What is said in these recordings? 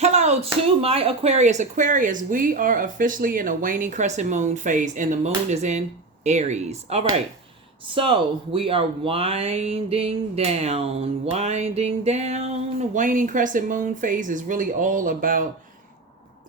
Hello to my Aquarius. Aquarius, we are officially in a waning crescent moon phase, and the moon is in Aries. All right. So we are winding down, winding down. Waning crescent moon phase is really all about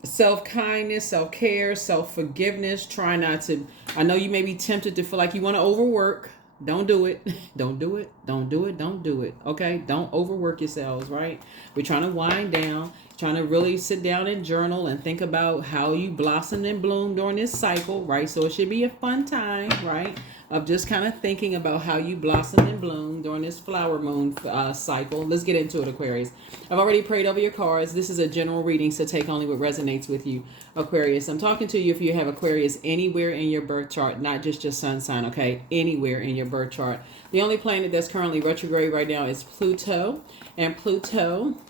self-kindness, self-care, self-forgiveness. Try not to, I know you may be tempted to feel like you want to overwork. Don't do it. Don't do it. Don't do it. Don't do it. Okay? Don't overwork yourselves, right? We're trying to wind down, trying to really sit down and journal and think about how you blossomed and bloomed during this cycle, right? So it should be a fun time, right? Of just kind of thinking about how you blossomed and bloomed during this flower moon cycle. Let's get into it, Aquarius. I've already prayed over your cards. This is a general reading, so take only what resonates with you, Aquarius. I'm talking to you if you have Aquarius anywhere in your birth chart, not just your sun sign, okay? Anywhere in your birth chart. The only planet that's currently retrograde right now is Pluto, and Pluto,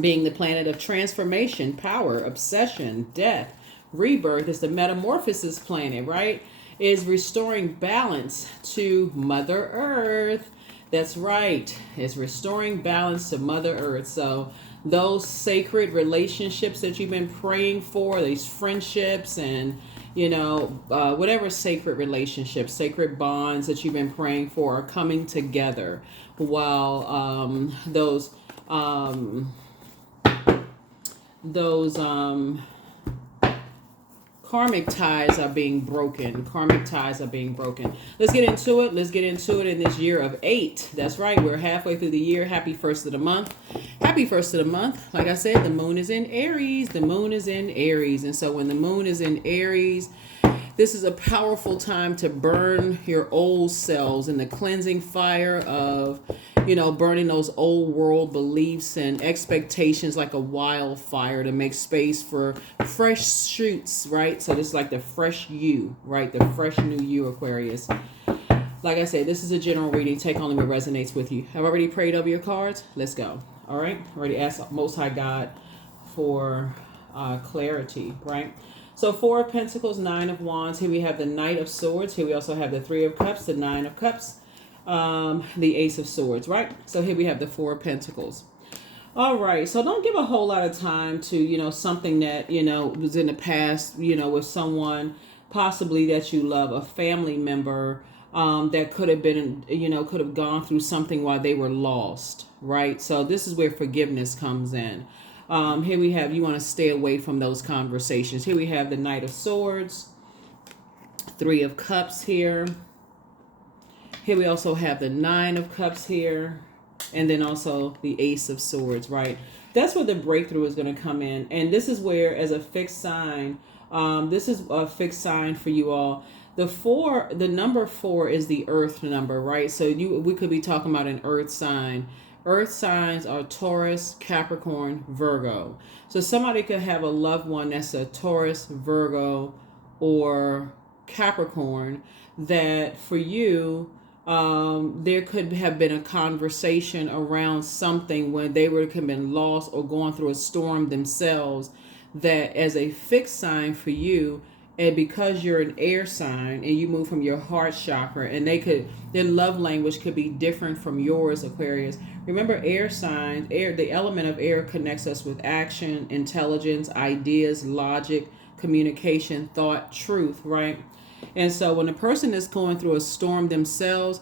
being the planet of transformation, power, obsession, death, rebirth, is the metamorphosis planet, right? Is restoring balance to Mother Earth. That's right. It's restoring balance to Mother Earth. So those sacred relationships that you've been praying for, these friendships and, whatever sacred relationships, sacred bonds that you've been praying for are coming together while those karmic ties are being broken. Karmic ties are being broken. Let's get into it. Let's get into it in this year of 8. That's right. We're halfway through the year. Happy first of the month. Happy first of the month. Like I said, the moon is in Aries. The moon is in Aries. And so when the moon is in Aries, this is a powerful time to burn your old selves in the cleansing fire of, burning those old world beliefs and expectations like a wildfire to make space for fresh shoots, right? So this is like the fresh you, right? The fresh new you, Aquarius. Like I said, this is a general reading. Take only what resonates with you. I've already prayed over your cards. Let's go. All right. I already asked Most High God for clarity, right? So 4 of Pentacles, 9 of Wands. Here we have the Knight of Swords. Here we also have the 3 of Cups, the 9 of Cups, the Ace of Swords, right? So here we have the 4 of Pentacles. All right. So don't give a whole lot of time to, something that, was in the past, with someone possibly that you love, a family member that could have been, could have gone through something while they were lost, right? So this is where forgiveness comes in. Here we have, you want to stay away from those conversations. Here we have the Knight of Swords, 3 of Cups here. Here we also have the 9 of Cups here. And then also the Ace of Swords, right? That's where the breakthrough is going to come in. And this is where, as a fixed sign, this is a fixed sign for you all. The number 4 is the earth number, right? So we could be talking about an earth sign. Earth signs are Taurus, Capricorn, Virgo. So somebody could have a loved one that's a Taurus, Virgo, or Capricorn that for you, there could have been a conversation around something when they could have been lost or going through a storm themselves that as a fixed sign for you, and because you're an air sign and you move from your heart chakra, and their love language could be different from yours, Aquarius. Remember, air signs, the element of air connects us with action, intelligence, ideas, logic, communication, thought, truth, right? And so when a person is going through a storm themselves,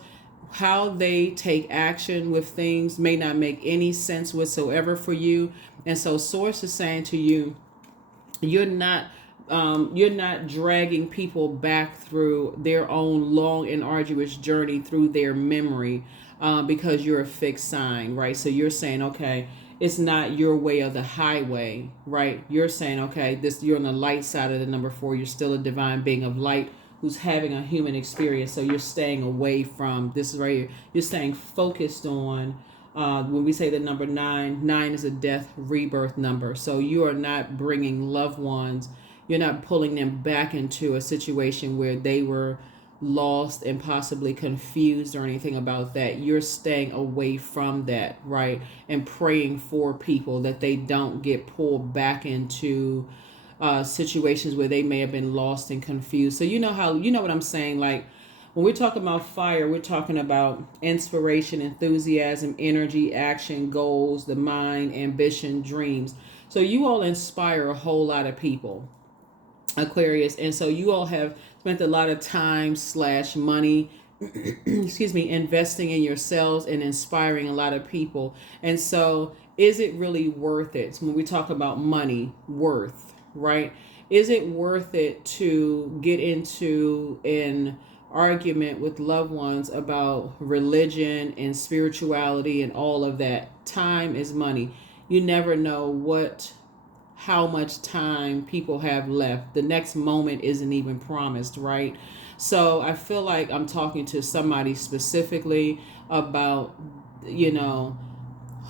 how they take action with things may not make any sense whatsoever for you. And so Source is saying to you, you're not dragging people back through their own long and arduous journey through their memory because you're a fixed sign, right? So you're saying, okay, it's not your way or the highway, right? You're saying, okay, you're on the light side of the number 4. You're still a divine being of light who's having a human experience. So you're staying away from this is right here. You're staying focused on when we say the number 9. 9 is a death rebirth number. So you are not bringing loved ones. You're not pulling them back into a situation where they were lost and possibly confused or anything about that. You're staying away from that, right? And praying for people that they don't get pulled back into situations where they may have been lost and confused. So you know what I'm saying? Like When we talk about fire, we're talking about inspiration, enthusiasm, energy, action, goals, the mind, ambition, dreams. So you all inspire a whole lot of people, Aquarius. And so you all have spent a lot of time slash money, excuse me, investing in yourselves and inspiring a lot of people. And so is it really worth it? So when we talk about money, worth, right? Is it worth it to get into an argument with loved ones about religion and spirituality and all of that? Time is money. You never know how much time people have left. The next moment isn't even promised, right? So I feel like I'm talking to somebody specifically about, you know,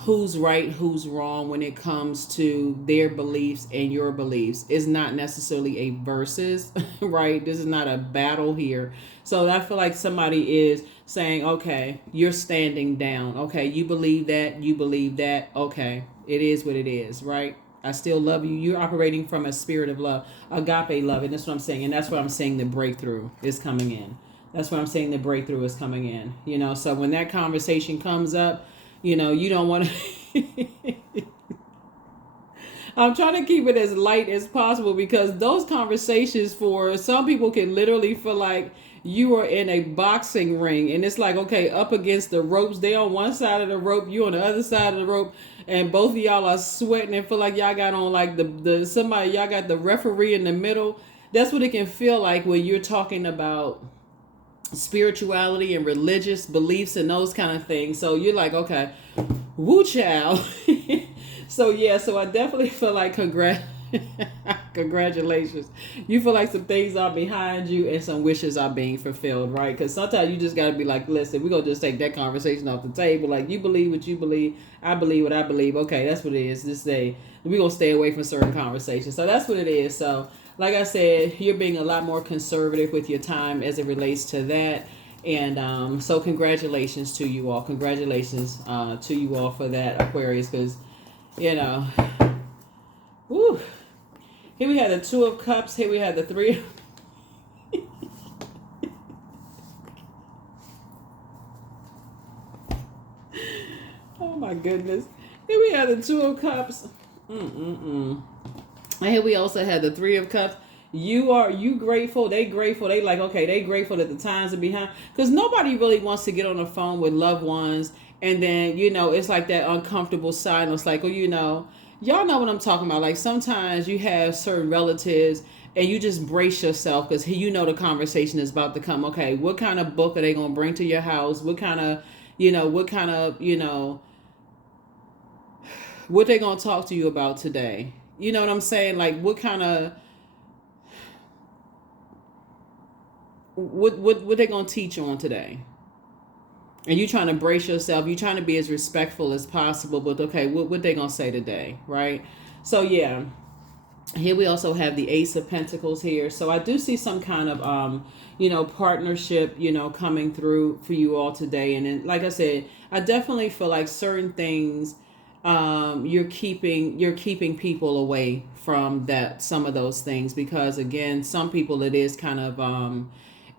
who's right, who's wrong when it comes to their beliefs and your beliefs. It's not necessarily a versus, right? This is not a battle here. So I feel like somebody is saying, okay, you're standing down. Okay, you believe that, you believe that. Okay, it is what it is, right? I still love you. You're operating from a spirit of love, agape love. And that's what I'm saying. And that's what I'm saying the breakthrough is coming in. That's what I'm saying the breakthrough is coming in. You know, so when that conversation comes up, you know, you don't want to. I'm trying to keep it as light as possible because those conversations for some people can literally feel like you are in a boxing ring and it's like, okay, up against the ropes. They on one side of the rope, you on the other side of the rope, and both of y'all are sweating and feel like y'all got on like the somebody, y'all got the referee in the middle. That's what it can feel like when you're talking about spirituality and religious beliefs and those kind of things. So you're like, okay, woo child. So yeah, so I definitely feel like congratulations. You feel like some things are behind you and some wishes are being fulfilled, right? Because sometimes you just got to be like, listen, we're going to just take that conversation off the table. Like, you believe what you believe. I believe what I believe. Okay, that's what it is. This day, we're going to stay away from certain conversations. So that's what it is. So like I said, you're being a lot more conservative with your time as it relates to that. And so congratulations to you all. Congratulations to you all for that, Aquarius, because, you know, woo. Here we had the Two of Cups. Here we had the Three. Oh my goodness. Here we had the Two of Cups. And here we also had the Three of Cups. You grateful, they grateful, they like, okay, they grateful that the times are behind. Because nobody really wants to get on the phone with loved ones and then, you know, it's like that uncomfortable silence, like, oh, you know, y'all know what I'm talking about. Like sometimes you have certain relatives and you just brace yourself because you know the conversation is about to come. Okay, what kind of book are they going to bring to your house? What kind of, what they going to talk to you about today? You know what I'm saying? Like what kind of, what they going to teach on today? And you trying to brace yourself. You trying to be as respectful as possible. But okay, what they going to say today, right? So yeah. Here we also have the Ace of Pentacles here. So I do see some kind of, partnership, coming through for you all today. And then, like I said, I definitely feel like certain things, you're keeping people away from some of those things, because again, some people, it is kind of,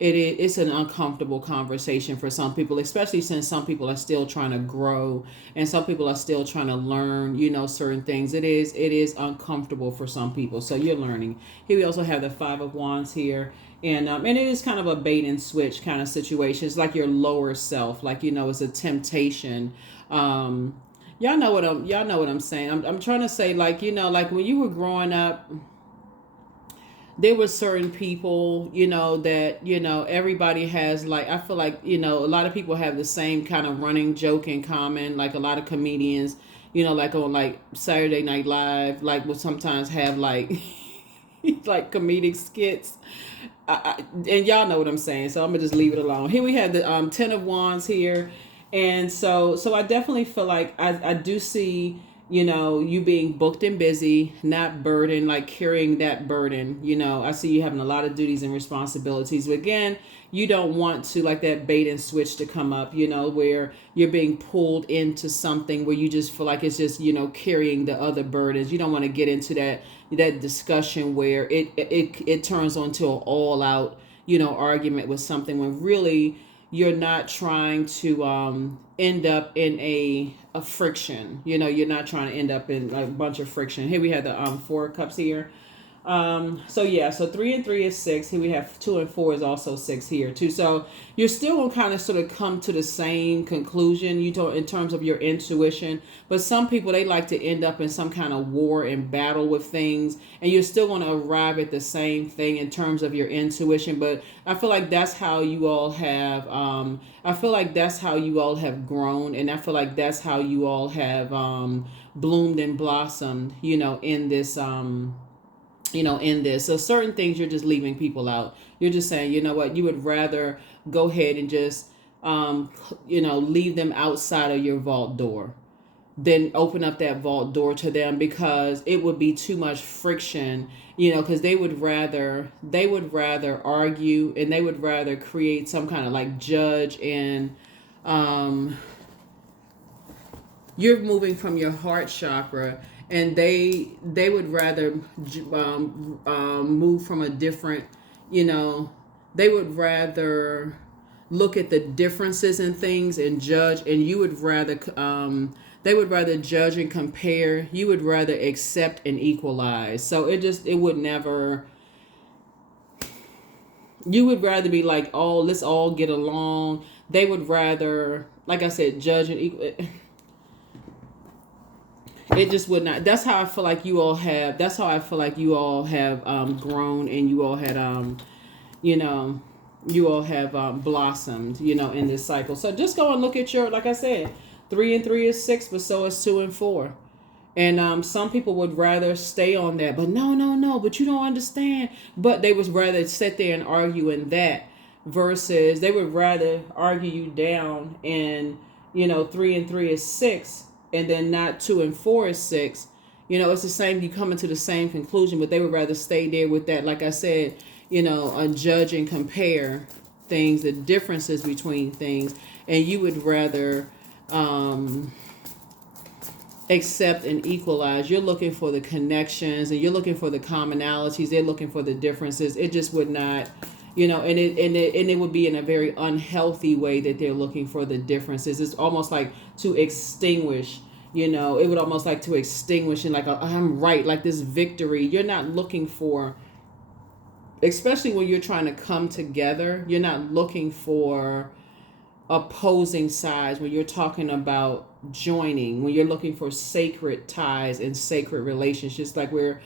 it's an uncomfortable conversation for some people, especially since some people are still trying to grow and some people are still trying to learn, certain things. It is uncomfortable for some people. So you're learning. Here we also have the Five of Wands here. And it is kind of a bait and switch kind of situation. It's like your lower self, like, it's a temptation. Y'all know what I'm saying. I'm trying to say, like, like when you were growing up, there were certain people, that, everybody has, like, I feel like, a lot of people have the same kind of running joke in common. Like a lot of comedians, like on like Saturday Night Live, like will sometimes have like, like comedic skits. And y'all know what I'm saying. So I'm gonna just leave it alone. Here we have the Ten of Wands here. And so I definitely feel like I do see, you being booked and busy, not burdened, like carrying that burden. I see you having a lot of duties and responsibilities. But again, you don't want to, like, that bait and switch to come up, where you're being pulled into something where you just feel like it's just, carrying the other burdens. You don't want to get into that discussion where it turns onto an all out, argument with something, when really you're not trying to end up in a friction. You're not trying to end up in like a bunch of friction. Here we have the 4 of Cups here. So 3 and 3 is 6. Here we have 2 and 4 is also 6 here too. So you're still gonna kind of sort of come to the same conclusion, in terms of your intuition. But some people, they like to end up in some kind of war and battle with things, and you're still gonna arrive at the same thing in terms of your intuition. But I feel like that's how you all have. I feel like that's how you all have grown, and I feel like that's how you all have bloomed and blossomed. In this. In this. So certain things you're just leaving people out. You're just saying, you know what, you would rather go ahead and just, leave them outside of your vault door than open up that vault door to them, because it would be too much friction, because they would rather argue, and they would rather create some kind of like judge, and you're moving from your heart chakra, and they would rather move from a different, they would rather look at the differences in things and judge, and you would rather they would rather judge and compare. You would rather accept and equalize. So it would never. You would rather be like, oh, let's all get along. They would rather, like I said, judge and equal. It just would not. That's how I feel like you all have. That's how I feel like you all have grown, and you all had you all have blossomed, in this cycle. So just go and look at your, like I said, 3 and 3 is 6, but so is 2 and 4. And some people would rather stay on that, but no, but you don't understand. But they would rather sit there and argue in that, versus they would rather argue you down, and 3 and 3 is 6. And then not 2 and 4 is 6. It's the same. You come into the same conclusion, but they would rather stay there with that. Like I said, judge and compare things, the differences between things, and you would rather accept and equalize. You're looking for the connections, and you're looking for the commonalities. They're looking for the differences. It just would not. And it would be in a very unhealthy way that they're looking for the differences. It's almost like to extinguish, it would almost like to extinguish, and like, I'm right, like this victory. You're not looking for, especially when you're trying to come together, you're not looking for opposing sides. When you're talking about joining, when you're looking for sacred ties and sacred relationships, like we're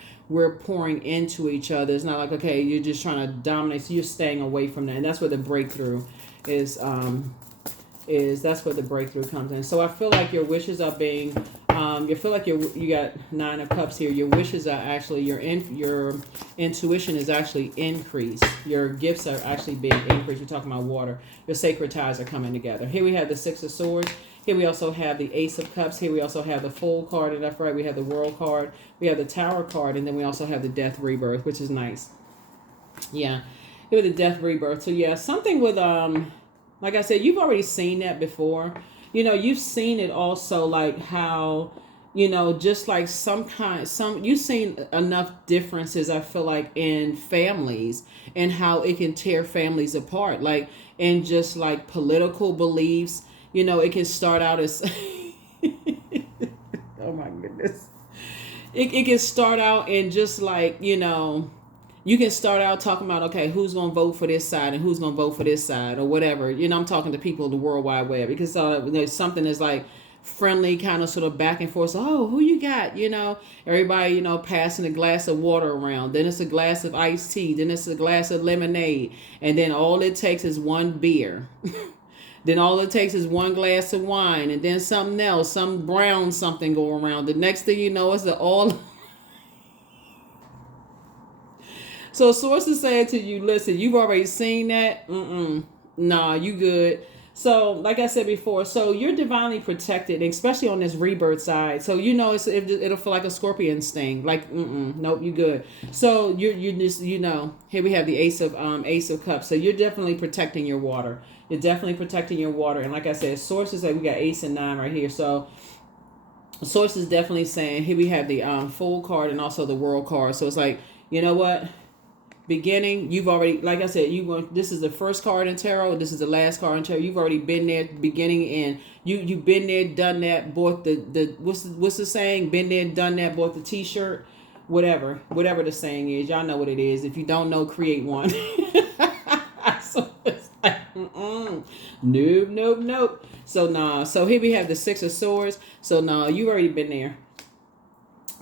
pouring into each other. It's not like, okay, you're just trying to dominate, so you're staying away from that. And that's where the breakthrough is that's where the breakthrough comes in. So I feel like your wishes are being you feel like you got 9 of Cups here. Your wishes are actually, your intuition is actually increased. Your gifts are actually being increased. You're talking about water. Your sacred ties are coming together. Here we have the 6 of Swords. Here we also have the Ace of Cups. Here we also have the Fool card, and left, right. We have the World card. We have the Tower card, and then we also have the Death Rebirth, which is nice. Yeah. Here with the Death Rebirth. So yeah, something with like I said, you've already seen that before. You've seen it also, like how, just like you've seen enough differences, I feel like, in families, and how it can tear families apart, like in just like political beliefs. It can start out as oh my goodness. It can start out in just like, you can start out talking about, okay, who's going to vote for this side and who's going to vote for this side or whatever. I'm talking to people in the World Wide Web, because there's something that's like friendly, kind of sort of back and forth. So, oh, who you got? Everybody, passing a glass of water around. Then it's a glass of iced tea. Then it's a glass of lemonade. And then all it takes is one beer. Then all it takes is one glass of wine, and then something else, some brown something go around. The next thing you know, it's all. So source is saying to you, listen, you've already seen that. Nah, you good. So like I said before, so you're divinely protected, especially on this rebirth side. So it'll feel like a scorpion sting. Like, nope, you good. So you just, here we have the Ace of Cups. So you're definitely protecting your water. You're definitely protecting your water. And like I said, sources, like we got Ace and 9 right here. So source is definitely saying, here we have the Fool card and also the World card. So it's like, you know what? beginning. You've already, like I said, this is the first card in tarot. This is the last card in tarot. You've already been there, beginning, and you've been there, done that, bought the what's the saying? Been there, done that, bought the T-shirt, whatever the saying is. Y'all know what it is. If you don't know, create one. So it's like, nope. So nah. So here we have the Six of Swords. So nah, you already been there.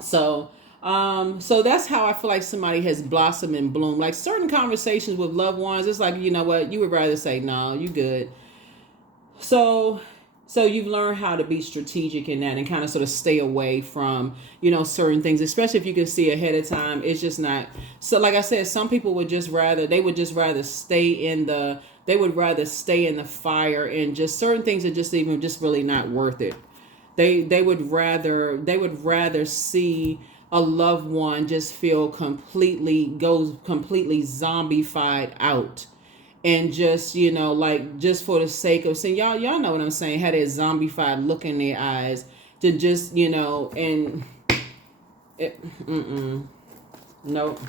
So that's how I feel like somebody has blossomed and bloomed. Like certain conversations with loved ones, it's like, you know what, you would rather say, no, you good. So you've learned how to be strategic in that and kind of sort of stay away from, certain things, especially if you can see ahead of time. It's just not. So like I said, some people would just rather stay in the fire, and just certain things are just really not worth it. They would rather see a loved one just feel completely zombified out, and just just for the sake of saying, y'all know what I'm saying, had that zombified look in their eyes, to just and nope.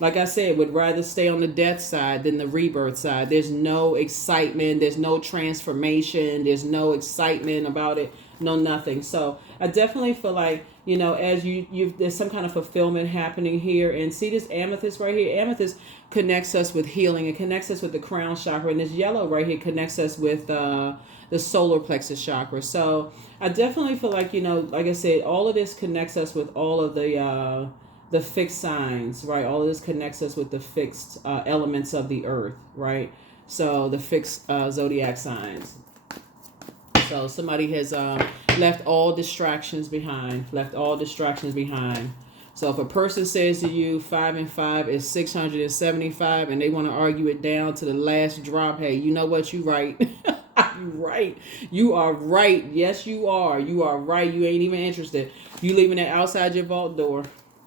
Like I said, would rather stay on the death side than the rebirth side. There's no excitement. There's no transformation. There's no excitement about it. No, nothing. So I definitely feel like, as there's some kind of fulfillment happening here. And see this amethyst right here? Amethyst connects us with healing. It connects us with the crown chakra. And this yellow right here connects us with the solar plexus chakra. So I definitely feel like, like I said, all of this connects us with all of the fixed signs, right? All of this connects us with the fixed elements of the earth, right? So the fixed zodiac signs. So somebody has left all distractions behind. So if a person says to you 5 and 5 is 675, and they want to argue it down to the last drop, hey, you know what? You right. You right. You are right. Yes, you are. You are right. You ain't even interested. You leaving it outside your vault door.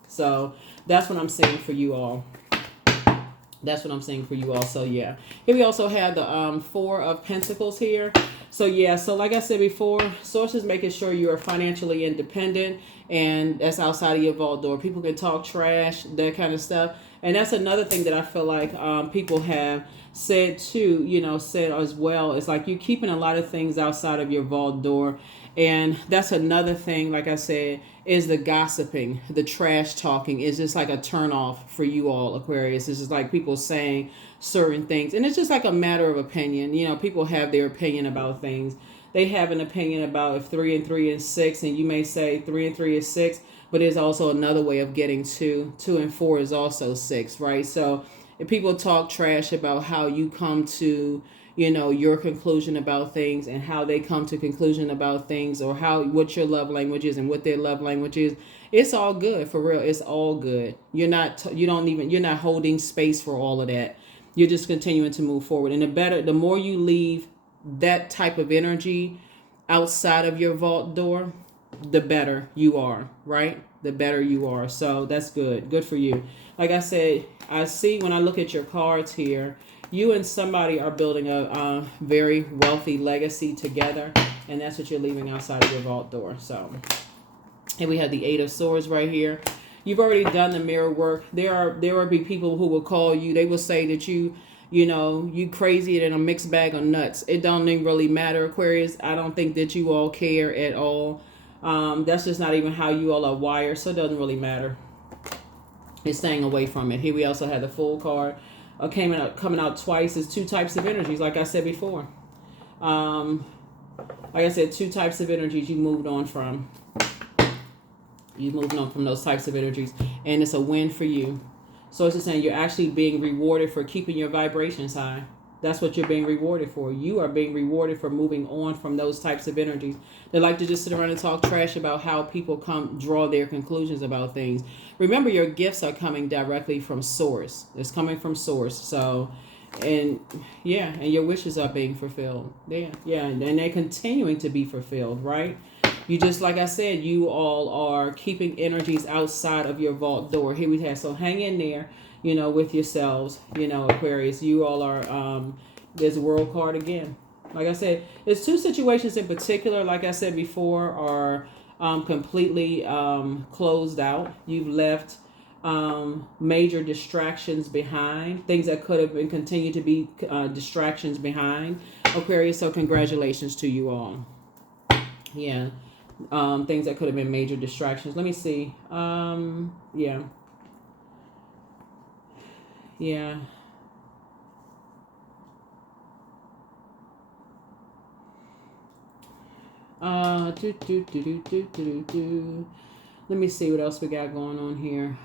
So that's what I'm saying for you all. So yeah. Here we also have the 4 of Pentacles here. So yeah, so like I said before, sources making sure you are financially independent, and that's outside of your vault door. People can talk trash, that kind of stuff. And that's another thing that I feel like people have said too, said as well. It's like you keeping a lot of things outside of your vault door. And that's another thing, like I said, is the gossiping, the trash talking is just like a turn off for you all, Aquarius. It's just like people saying certain things. And it's just like a matter of opinion. People have their opinion about things. They have an opinion about if 3 and 3 is 6, and you may say 3 and 3 is 6, but there's also another way of getting 2. 2 and 4 is also 6, right? So if people talk trash about how you come to your conclusion about things, and how they come to conclusion about things, or what your love language is and what their love language is, it's all good, for real. It's all good. You're not holding space for all of that. You're just continuing to move forward. And the more you leave that type of energy outside of your vault door, the better you are, right? The better you are. So that's good for you. Like I said, I see when I look at your cards here, you and somebody are building a very wealthy legacy together, and that's what you're leaving outside of your vault door. So, and we have the 8 of Swords right here. You've already done the mirror work. There will be people who will call you. They will say that you crazy than a mixed bag of nuts. It don't even really matter, Aquarius. I don't think that you all care at all. That's just not even how you all are wired, so it doesn't really matter. It's staying away from it. Here we also have the Fool card. Coming out twice is 2 types of energies, like I said before. Like I said, 2 types of energies you moved on from. You moved on from those types of energies, and it's a win for you. So it's just saying you're actually being rewarded for keeping your vibrations high. That's what you're being rewarded for. You are being rewarded for moving on from those types of energies. They like to just sit around and talk trash about how people draw their conclusions about things. Remember, your gifts are coming directly from source. It's coming from source. So, and your wishes are being fulfilled. Yeah, and they're continuing to be fulfilled, right? You just, like I said, you all are keeping energies outside of your vault door. Here we have, so hang in there, with yourselves, Aquarius. You all are, there's a world card again. Like I said, there's 2 situations in particular, like I said before, are completely closed out. You've left major distractions behind, things that could have been continue to be distractions behind, Aquarius. So congratulations to you all. Yeah. Things that could have been major distractions. Let me see. Yeah. Yeah. Do, do, do, do, do, do, do. Let me see what else we got going on here.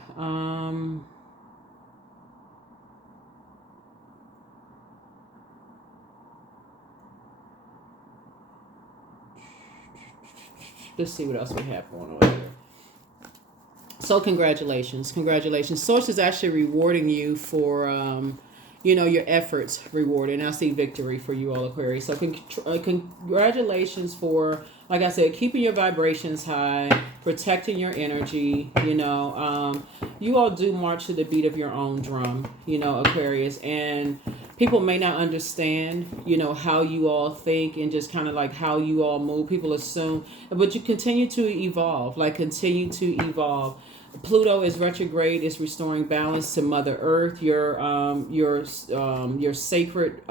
Let's see what else we have going on here. So congratulations. Source is actually rewarding you for your efforts rewarded. And I see victory for you all, Aquarius. So congratulations for, like I said, keeping your vibrations high, protecting your energy. You all do march to the beat of your own drum, Aquarius. And people may not understand, how you all think and just kind of like how you all move. People assume, but you continue to evolve, Pluto is retrograde, is restoring balance to Mother Earth. Your sacred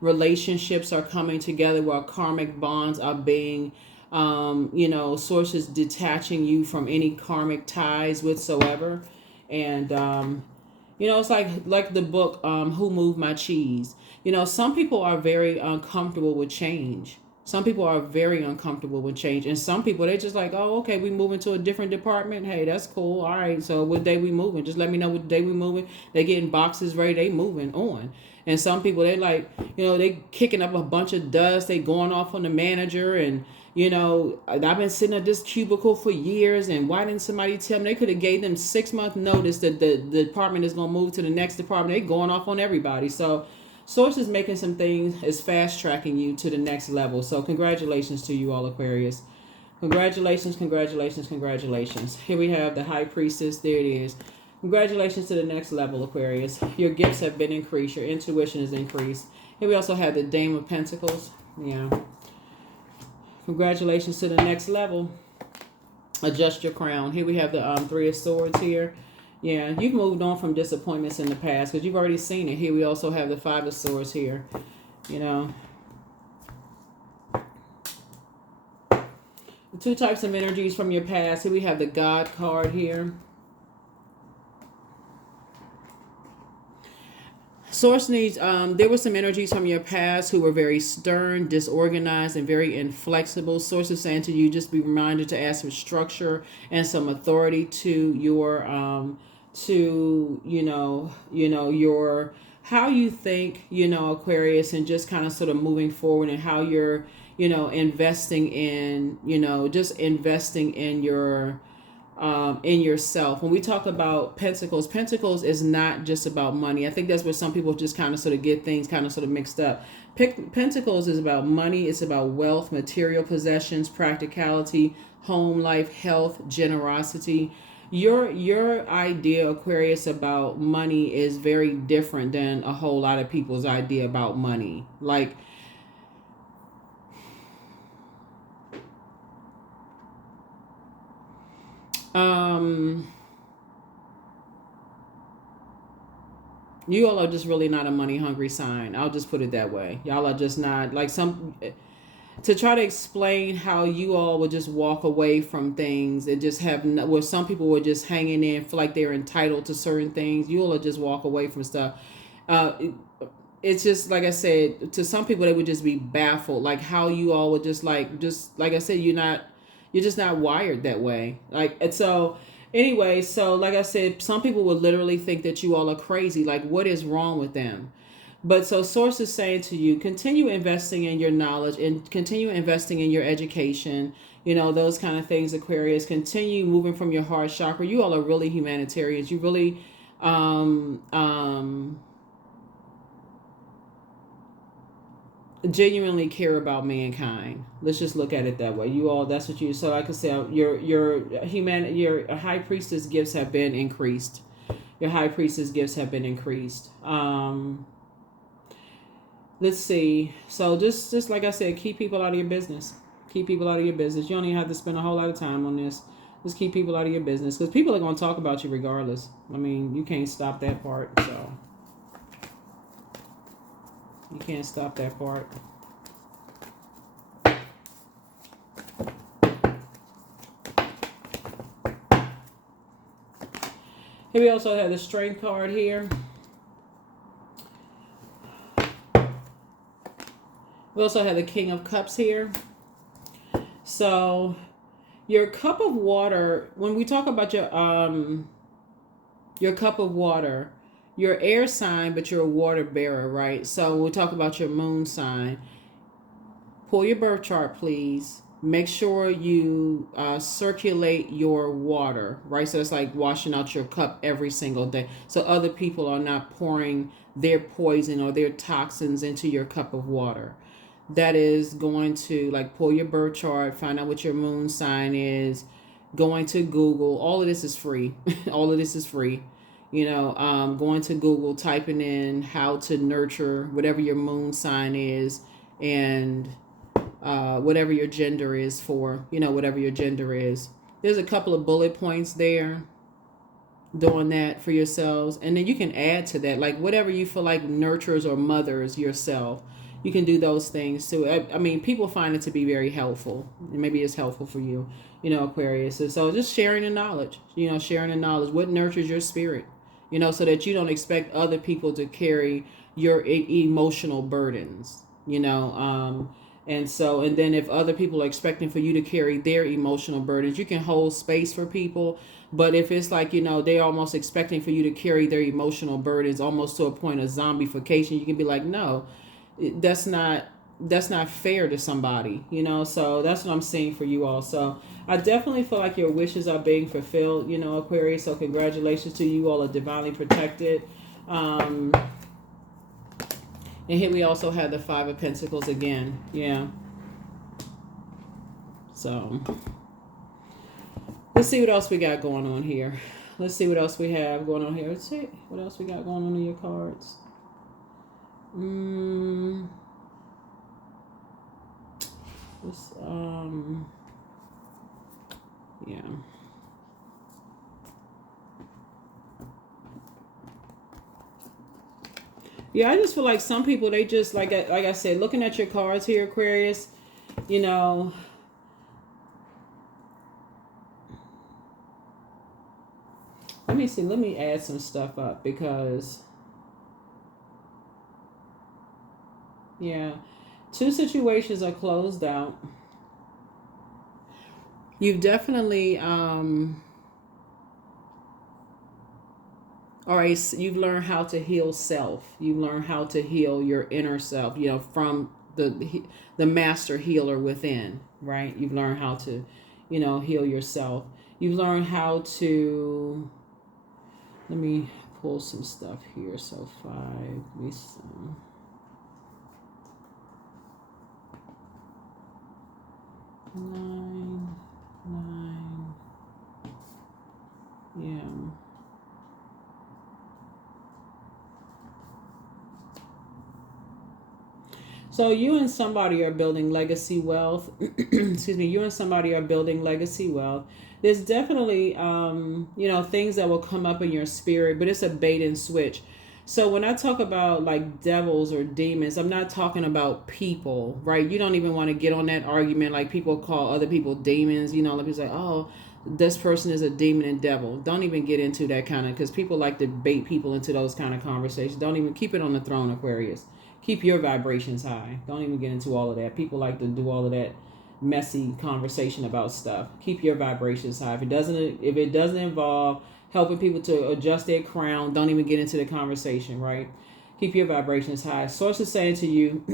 relationships are coming together, while karmic bonds are being, sources detaching you from any karmic ties whatsoever. And it's like the book Who Moved My Cheese. Some people are very uncomfortable with change. Some people are very uncomfortable with change. And some people, they just like, oh, okay, we moving to a different department. Hey, that's cool. All right, so what day we moving? Just let me know what day we moving. They getting boxes ready. They moving on. And some people, they like, they kicking up a bunch of dust. They going off on the manager. And, I've been sitting at this cubicle for years. And why didn't somebody tell me? They could have gave them 6-month notice that the department is going to move to the next department. They going off on everybody. So Source is making some things, is fast tracking you to the next level. So congratulations to you all, Aquarius. Congratulations. Here we have the High Priestess. There it is. Congratulations to the next level, Aquarius. Your gifts have been increased. Your intuition is increased. Here we also have the Dame of Pentacles. Yeah. Congratulations to the next level. Adjust your crown. Here we have the Three of Swords here. Yeah, you've moved on from disappointments in the past because you've already seen it. Here we also have the Five of Swords here. The two types of energies from your past. Here we have the God card here. Source needs, there were some energies from your past who were very stern, disorganized, and very inflexible. Source is saying to you, just be reminded to add some structure and some authority to your your how you think, Aquarius, and just kind of sort of moving forward, and how you're investing in just investing in your in yourself. When we talk about Pentacles is not just about money. I think that's where some people just kind of sort of get things kind of sort of mixed up. Pentacles is about money. It's about wealth, material possessions, practicality, home life, health, generosity. Your idea, Aquarius, about money is very different than a whole lot of people's idea about money. Like, you all are just really not a money hungry sign. I'll just put it that way. Y'all are just not like some. To try to explain how you all would just walk away from things and just have, where some people were just hanging in, feel like they're entitled to certain things. You all will just walk away from stuff. It's just like I said, to some people they would just be baffled, like how you all would just like I said, you're just not wired that way. And so anyway, so like I said, some people would literally think that you all are crazy. Like, what is wrong with them? But so Source is saying to you, continue investing in your knowledge and continue investing in your education, those kind of things, Aquarius. Continue moving from your heart chakra. You all are really humanitarians. You really genuinely care about mankind. Let's just look at it that way. You all, that's what you, so like I said, your High Priestess gifts have been increased. Your High Priestess gifts have been increased. Let's see. So just like I said, keep people out of your business. Keep people out of your business. You don't even have to spend a whole lot of time on this. Just keep people out of your business, because people are going to talk about you regardless. I mean, you can't stop that part, so you can't stop that part. Here we also have the Strength card here. We also have the King of Cups here. So your cup of water, when we talk about your cup of water, you're air sign, but you're a water bearer, right? So we'll talk about your moon sign. Pull your birth chart, please. Make sure you circulate your water, right? So it's like washing out your cup every single day, so other people are not pouring their poison or their toxins into your cup of water. That is going to, like, pull your birth chart, find out what your moon sign is, going to Google. All of this is free. All of this is free. Going to Google, typing in how to nurture whatever your moon sign is, and whatever your gender is for, whatever your gender is. There's a couple of bullet points there doing that for yourselves. And then you can add to that, like whatever you feel like nurtures or mothers yourself. You can do those things too. I mean, people find it to be very helpful. And maybe it's helpful for you, Aquarius. And so just sharing the knowledge, sharing the knowledge. What nurtures your spirit, so that you don't expect other people to carry your emotional burdens, and then if other people are expecting for you to carry their emotional burdens, you can hold space for people. But if it's like, they're almost expecting for you to carry their emotional burdens almost to a point of zombification, you can be like, no, that's not fair to somebody, so that's what I'm seeing for you all. So I definitely feel like your wishes are being fulfilled, Aquarius. So congratulations to you. You all are divinely protected. And here we also have the Five of Pentacles again. Yeah. So let's see what else we got going on here. Let's see what else we have going on here. Let's see what else we got going on in your cards. Yeah. Yeah, I just feel like some people, they just, like I said, looking at your cards here, Aquarius, let me see. Let me add some stuff up because, yeah, 2 situations are closed out. You've definitely, all right, you've learned how to heal self. You've learned how to heal your inner self, from the master healer within, right? You've learned how to, heal yourself. You've learned how to, let me pull some stuff here. So 5, let me see. 9, yeah. So you and somebody are building legacy wealth. Excuse me. You and somebody are building legacy wealth. There's definitely, things that will come up in your spirit, but it's a bait and switch. So when I talk about like devils or demons, I'm not talking about people, right? You don't even want to get on that argument. Like people call other people demons, like people say, oh, this person is a demon and devil. Don't even get into that kind of, because people like to bait people into those kind of conversations. Don't even keep it on the throne, Aquarius. Keep your vibrations high. Don't even get into all of that. People like to do all of that messy conversation about stuff. Keep your vibrations high. If it doesn't involve helping people to adjust their crown, don't even get into the conversation, right? Keep your vibrations high. Source is saying to you,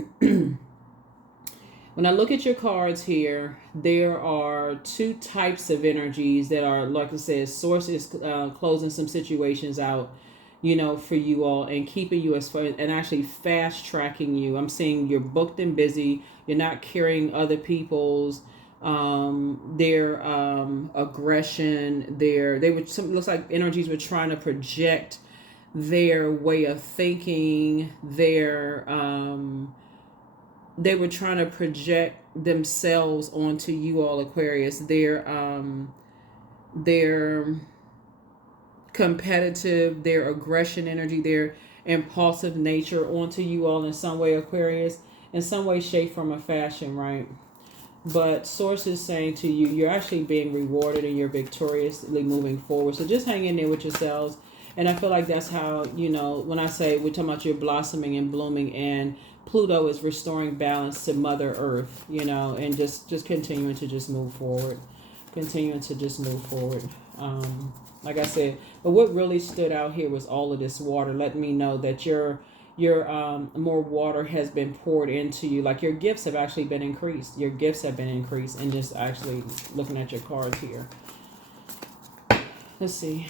when I look at your cards here, there are 2 types of energies that are, like I said, Source is closing some situations out, for you all, and keeping you and actually fast tracking you. I'm seeing you're booked and busy. You're not carrying other people's their aggression. Looks like energies were trying to project their way of thinking. They were trying to project themselves onto you all, Aquarius. their competitive, their aggression energy, their impulsive nature onto you all in some way, Aquarius, in some way, shape, form, or fashion, right? But source is saying to you, you're actually being rewarded and you're victoriously moving forward. So just hang in there with yourselves. And I feel like that's how, when I say we're talking about you're blossoming and blooming, and Pluto is restoring balance to Mother Earth, and just continuing to just move forward. Continuing to just move forward. Like I said, but what really stood out here was all of this water, letting me know that your more water has been poured into you. Like your gifts have actually been increased. Your gifts have been increased. And just actually looking at your cards here. Let's see.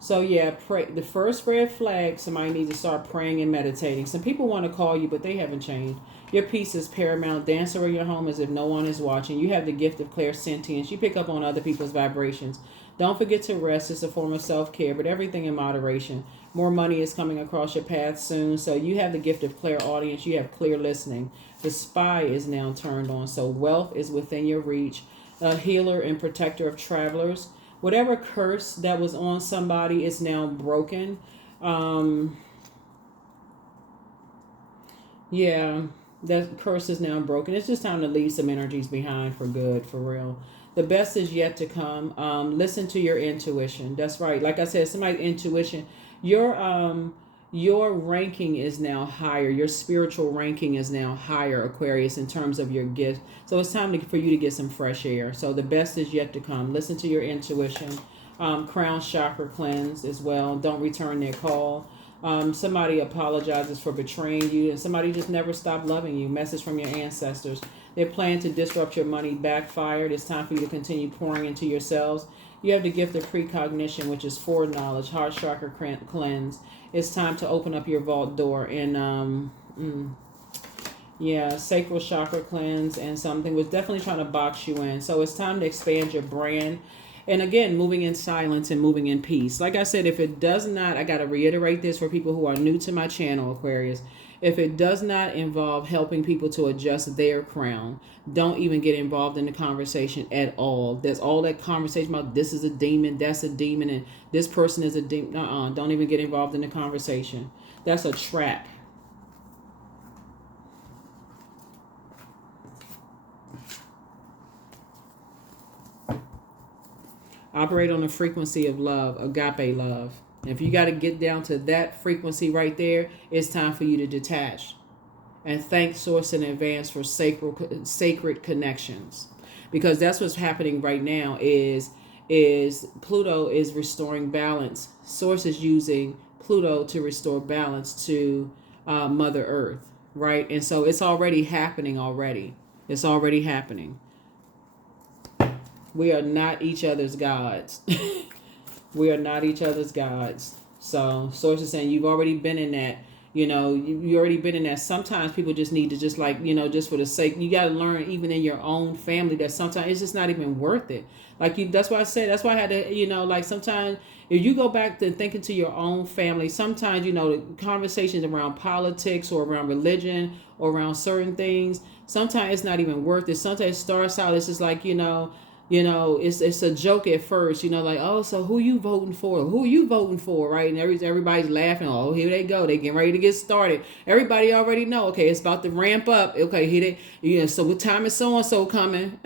So yeah, pray. The first red flag, somebody needs to start praying and meditating. Some people want to call you, but they haven't changed. Your peace is paramount. Dance around your home as if no one is watching. You have the gift of clairsentience. You pick up on other people's vibrations. Don't forget to rest. It's a form of self-care, but everything in moderation. More money is coming across your path soon. So you have the gift of clairaudience. You have clear listening. The spy is now turned on. So wealth is within your reach. A healer and protector of travelers. Whatever curse that was on somebody is now broken. Yeah, that curse is now broken. It's just time to leave some energies behind for good, for real. The best is yet to come. Listen to your intuition. That's right. Like I said, somebody's intuition. Your ranking is now higher. Your spiritual ranking is now higher, Aquarius, in terms of your gift. So it's time for you to get some fresh air. So the best is yet to come. Listen to your intuition. Crown chakra cleanse as well. Don't return their call. Somebody apologizes for betraying you, and somebody just never stopped loving you. Message from your ancestors. Their plan to disrupt your money backfired. It's time for you to continue pouring into yourselves. You have the gift of precognition, which is foreknowledge. Heart chakra cleanse. It's time to open up your vault door. And sacral chakra cleanse, and something was definitely trying to box you in. So it's time to expand your brand. And again, moving in silence and moving in peace. Like I said, if it does not, I got to reiterate this for people who are new to my channel, Aquarius. If it does not involve helping people to adjust their crown, don't even get involved in the conversation at all. There's all that conversation about this is a demon, that's a demon, and this person is a demon. Don't even get involved in the conversation. That's a trap. Operate on the frequency of love, agape love. And if you got to get down to that frequency right there, it's time for you to detach. And thank Source in advance for sacred connections. Because that's what's happening right now is Pluto is restoring balance. Source is using Pluto to restore balance to Mother Earth, right? And so it's already happening already. It's already happening. We are not each other's gods. We are not each other's gods. So Source is saying you've already been in that. You already been in that. Sometimes people just need to just for the sake, you got to learn even in your own family that sometimes it's just not even worth it. That's why I said, that's why I had to, sometimes if you go back to thinking to your own family, sometimes, the conversations around politics or around religion or around certain things, sometimes it's not even worth it. Sometimes it starts out, it's just it's a joke at first, oh, so who you voting for? Who you voting for, right? And everybody's laughing. Oh, here they go. They getting ready to get started. Everybody already know. Okay, it's about to ramp up. Okay, here they. So what time is so and so coming?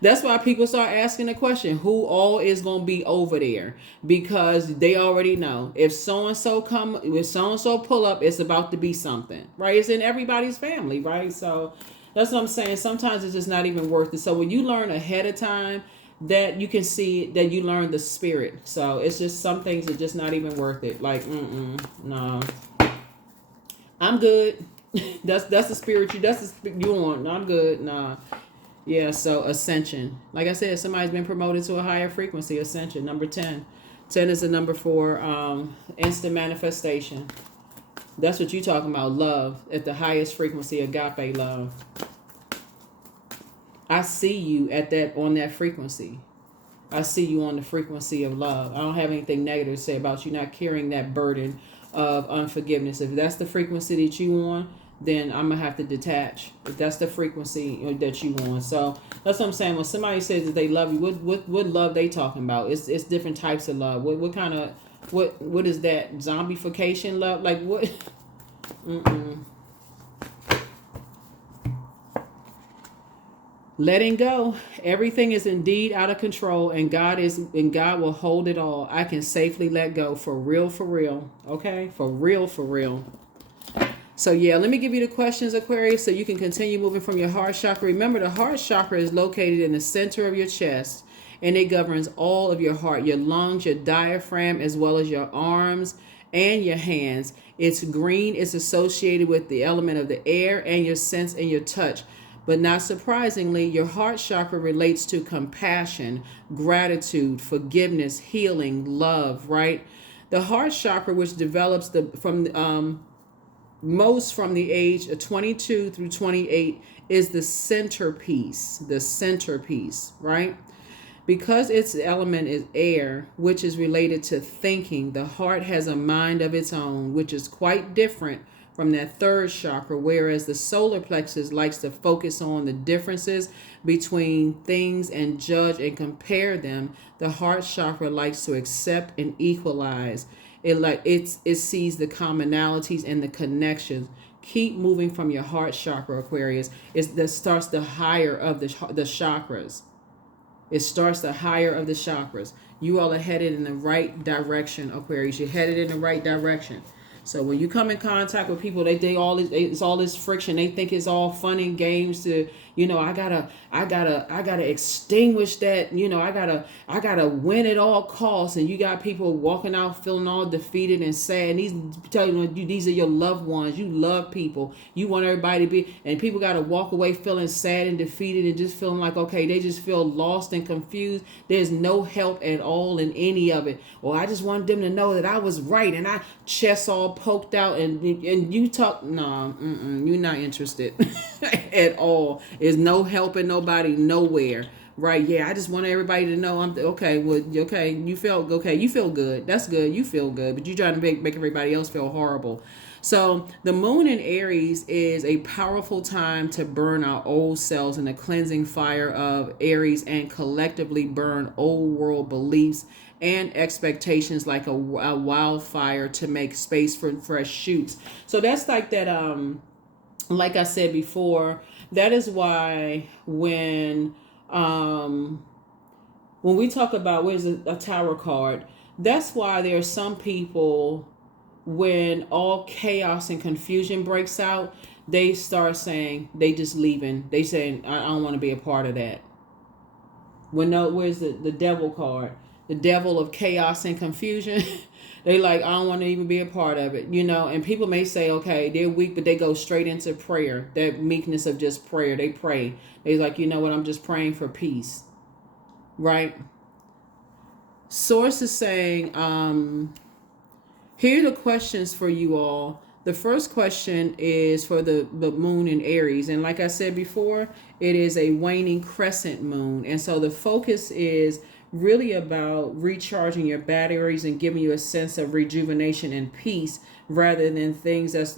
That's why people start asking the question, who all is going to be over there? Because they already know if so and so pull up, it's about to be something, right? It's in everybody's family, right? So. That's what I'm saying. Sometimes it's just not even worth it. So when you learn ahead of time, that you can see that you learn the spirit. So it's just some things are just not even worth it. No. I'm good. that's the spirit you want. No, I'm good. Nah. Yeah, so ascension. Like I said, somebody's been promoted to a higher frequency, ascension. Number 10. 10 is the number for instant manifestation. That's what you're talking about, love at the highest frequency, agape love. I see you on that frequency. I see you on the frequency of love. I don't have anything negative to say about you not carrying that burden of unforgiveness. If that's the frequency that you on, then I'm gonna have to detach. If that's the frequency that you want. So that's what I'm saying. When somebody says that they love you, what love they talking about? It's different types of love. What kind of what is that? Zombification love? Like what? Mm-mm. Letting go. Everything is indeed out of control, and God will hold it all. I can safely let go, for real, for real. Okay, for real, for real. So yeah, let me give you the questions, Aquarius, so you can continue moving from your heart chakra. Remember, the heart chakra is located in the center of your chest, and it governs all of your heart, your lungs, your diaphragm, as well as your arms and your hands. It's green. It's associated with the element of the air and your sense and your touch. But not surprisingly, your heart chakra relates to compassion, gratitude, forgiveness, healing, love, right? The heart chakra, which develops most from the age of 22 through 28, is the centerpiece, right? Because its element is air, which is related to thinking, the heart has a mind of its own, which is quite different from that third chakra, whereas the solar plexus likes to focus on the differences between things and judge and compare them. The heart chakra likes to accept and equalize. It sees the commonalities and the connections. Keep moving from your heart chakra, Aquarius. That starts the higher of the chakras. It starts the higher of the chakras. You all are headed in the right direction, Aquarius. You're headed in the right direction. So when you come in contact with people, it's all this friction. They think it's all fun and games to, I gotta extinguish that. I gotta win at all costs. And you got people walking out feeling all defeated and sad. And these are your loved ones. You love people. You want everybody to be, and people gotta walk away feeling sad and defeated and just feeling like, okay, they just feel lost and confused. There's no help at all in any of it. Or I just want them to know that I was right, and I chest all poked out, and you talk, no, you're not interested at all. There's no helping nobody nowhere, right? Yeah, I just want everybody to know I'm okay. Well, okay, you feel good. That's good. You feel good, but you trying to make everybody else feel horrible. So the moon in Aries is a powerful time to burn our old selves in the cleansing fire of Aries and collectively burn old world beliefs and expectations like a wildfire to make space for fresh shoots. So that's like that. Like I said before, that is why when we talk about where's a tower card, that's why there are some people, when all chaos and confusion breaks out, they start saying, they just leaving. They saying, I don't want to be a part of that. Where's the devil card? The devil of chaos and confusion. They like, I don't want to even be a part of it, and people may say, okay, they're weak, but they go straight into prayer. That meekness of just prayer. They pray. They're like, you know what? I'm just praying for peace. Right? Source is saying, here are the questions for you all. The first question is for the moon in Aries. And like I said before, it is a waning crescent moon. And so the focus is really about recharging your batteries and giving you a sense of rejuvenation and peace, rather than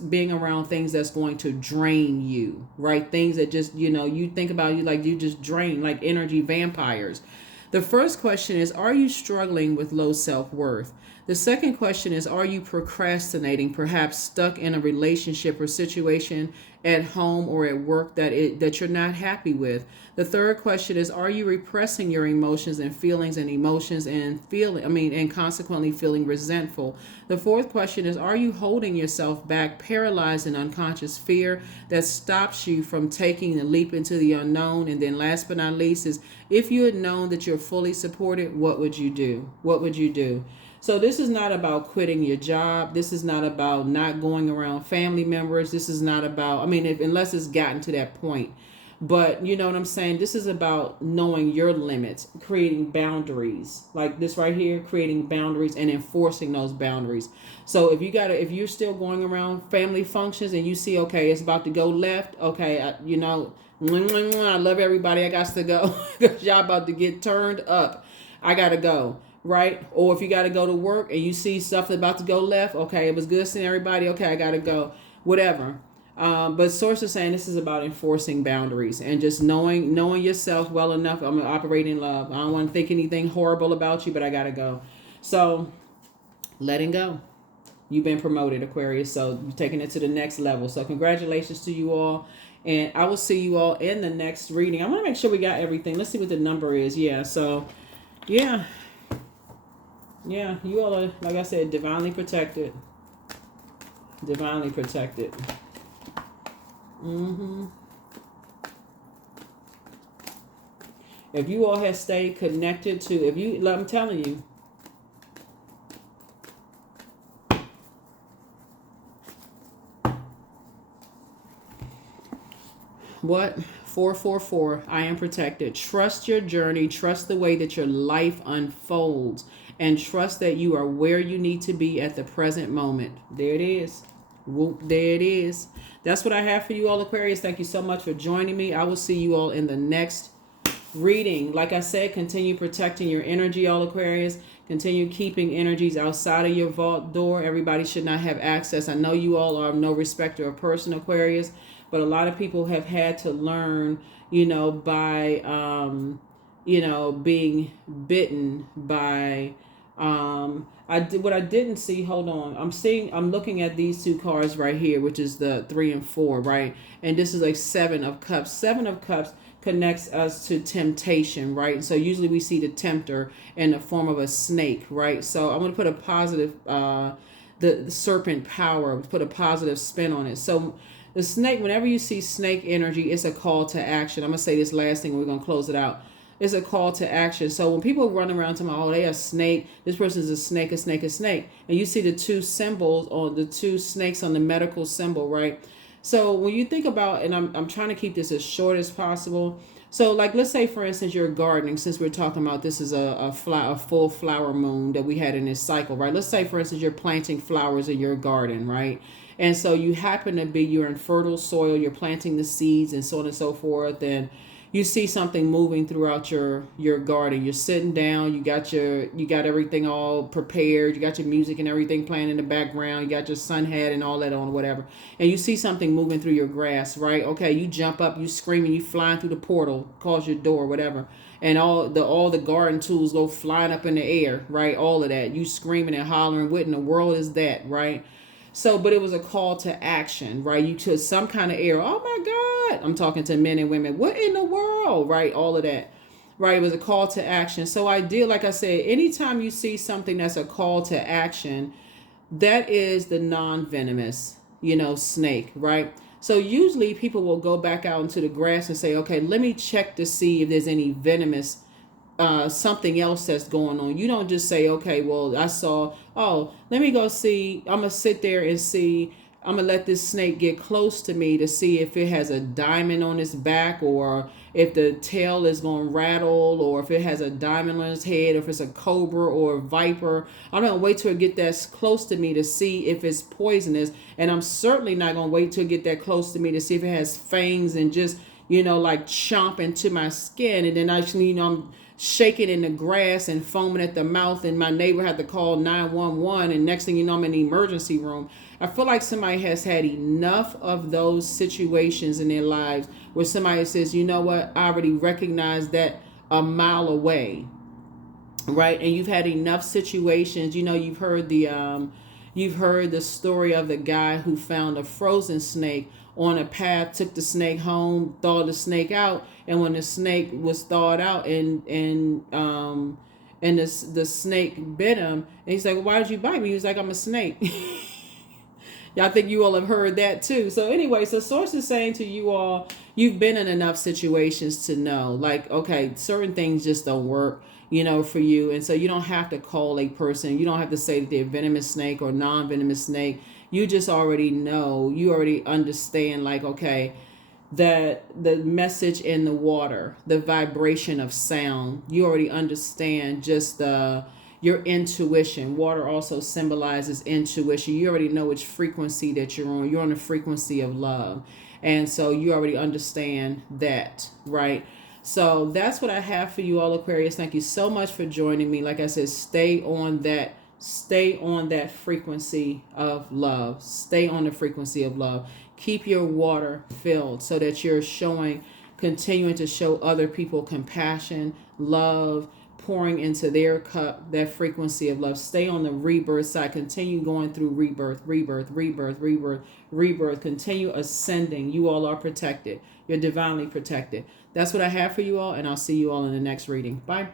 being around things that's going to drain you, right? Things that just, you think about, you just drain, like energy vampires. The first question is, are you struggling with low self-worth? The second question is, are you procrastinating, perhaps stuck in a relationship or situation at home or at work that you're not happy with? The third question is, are you repressing your emotions and feelings and emotions and consequently feeling resentful? The fourth question is, are you holding yourself back, paralyzed in unconscious fear that stops you from taking the leap into the unknown? And then last but not least is, if you had known that you're fully supported, what would you do? What would you do? So this is not about quitting your job. This is not about not going around family members. This is not about, unless it's gotten to that point. But you know what I'm saying? This is about knowing your limits, creating boundaries like this right here, creating boundaries and enforcing those boundaries. So if you're still going around family functions and you see, okay, it's about to go left. Okay. I love everybody. I got to go because y'all about to get turned up. I got to go. Right? Or if you got to go to work and you see stuff that's about to go left. Okay. It was good seeing everybody. Okay. I got to go. Whatever. But source is saying this is about enforcing boundaries and just knowing yourself well enough. I'm gonna operate in love. I don't want to think anything horrible about you, but I gotta go. So letting go. You've been promoted, Aquarius. So you're taking it to the next level. So congratulations to you all. And I will see you all in the next reading. I want to make sure we got everything. Let's see what the number is. Yeah. So yeah. Yeah. You all are, like I said, divinely protected. Divinely protected. If you all have stayed connected to, I'm telling you, what? 444, I am protected. Trust your journey. Trust the way that your life unfolds. And trust that you are where you need to be at the present moment. There it is. Whoop, there it is. That's what I have for you all, Aquarius. Thank you so much for joining me. I will see you all in the next reading. Like I said, continue protecting your energy, all Aquarius. Continue keeping energies outside of your vault door. Everybody should not have access. I know you all are no respecter of person, Aquarius, but a lot of people have had to learn, by, being bitten by, what I didn't see, hold on. I'm looking at these two cards right here, which is the 3 and 4, right? And this is like 7 of Cups. 7 of Cups connects us to temptation, right? So usually we see the tempter in the form of a snake, right? So I'm going to put a positive, the serpent power, put a positive spin on it. So the snake, whenever you see snake energy, it's a call to action. I'm going to say this last thing, we're going to close it out. It's a call to action. So when people run around to me, oh, they are snake, this person is a snake, a snake, a snake. And you see the two symbols, or the two snakes on the medical symbol, right? So when you think about, and I'm trying to keep this as short as possible. So like, let's say, for instance, you're gardening, since we're talking about this is a full flower moon that we had in this cycle, right? Let's say, for instance, you're planting flowers in your garden, right? And so you're in fertile soil, you're planting the seeds and so on and so forth. And you see something moving throughout your garden. You're sitting down, you got everything all prepared, you got your music and everything playing in the background, you got your sun hat and all that on, whatever. And you see something moving through your grass, right? Okay, you jump up, you screaming, you flying through the portal, calls your door, whatever. And all the garden tools go flying up in the air, right? All of that. You screaming and hollering, what in the world is that, right? So, but it was a call to action, right? You took some kind of air. Oh my God. I'm talking to men and women. What in the world, right? All of that, right? It was a call to action. So like I said, anytime you see something that's a call to action, that is the non-venomous, snake, right? So usually people will go back out into the grass and say, okay, let me check to see if there's any venomous something else that's going on. You don't just say, okay, well, I saw, oh, let me go see. I'm going to sit there and see. I'm going to let this snake get close to me to see if it has a diamond on its back, or if the tail is going to rattle, or if it has a diamond on its head, or if it's a cobra or a viper. I'm going to wait till it get that close to me to see if it's poisonous. And I'm certainly not going to wait till it get that close to me to see if it has fangs and just, like chomp into my skin. And then I'm shaking in the grass and foaming at the mouth, and my neighbor had to call 911, and next thing you know, I'm in the emergency room. I feel like somebody has had enough of those situations in their lives where somebody says, you know what, I already recognize that a mile away, right? And you've had enough situations. You've heard the story of the guy who found a frozen snake on a path, took the snake home, thawed the snake out, and when the snake was thawed out and the snake bit him, and he's like, well, why did you bite me? He was like, I'm a snake. Y'all think you all have heard that too. So anyway, so source is saying to you all, you've been in enough situations to know, like, okay, certain things just don't work, for you. And so you don't have to call a person. You don't have to say that they're venomous snake or non-venomous snake. You just already know, you already understand, like, okay, that the message in the water, the vibration of sound, you already understand just your intuition. Water also symbolizes intuition. You already know which frequency that you're on. You're on the frequency of love. And so you already understand that, right? So that's what I have for you all, Aquarius. Thank you so much for joining me. Like I said, stay on that frequency of love. Stay on the frequency of love. Keep your water filled so that you're continuing to show other people compassion, love, pouring into their cup, that frequency of love. Stay on the rebirth side. Continue going through rebirth, rebirth, rebirth, rebirth, rebirth. Continue ascending. You all are protected. You're divinely protected. That's what I have for you all, and I'll see you all in the next reading. Bye.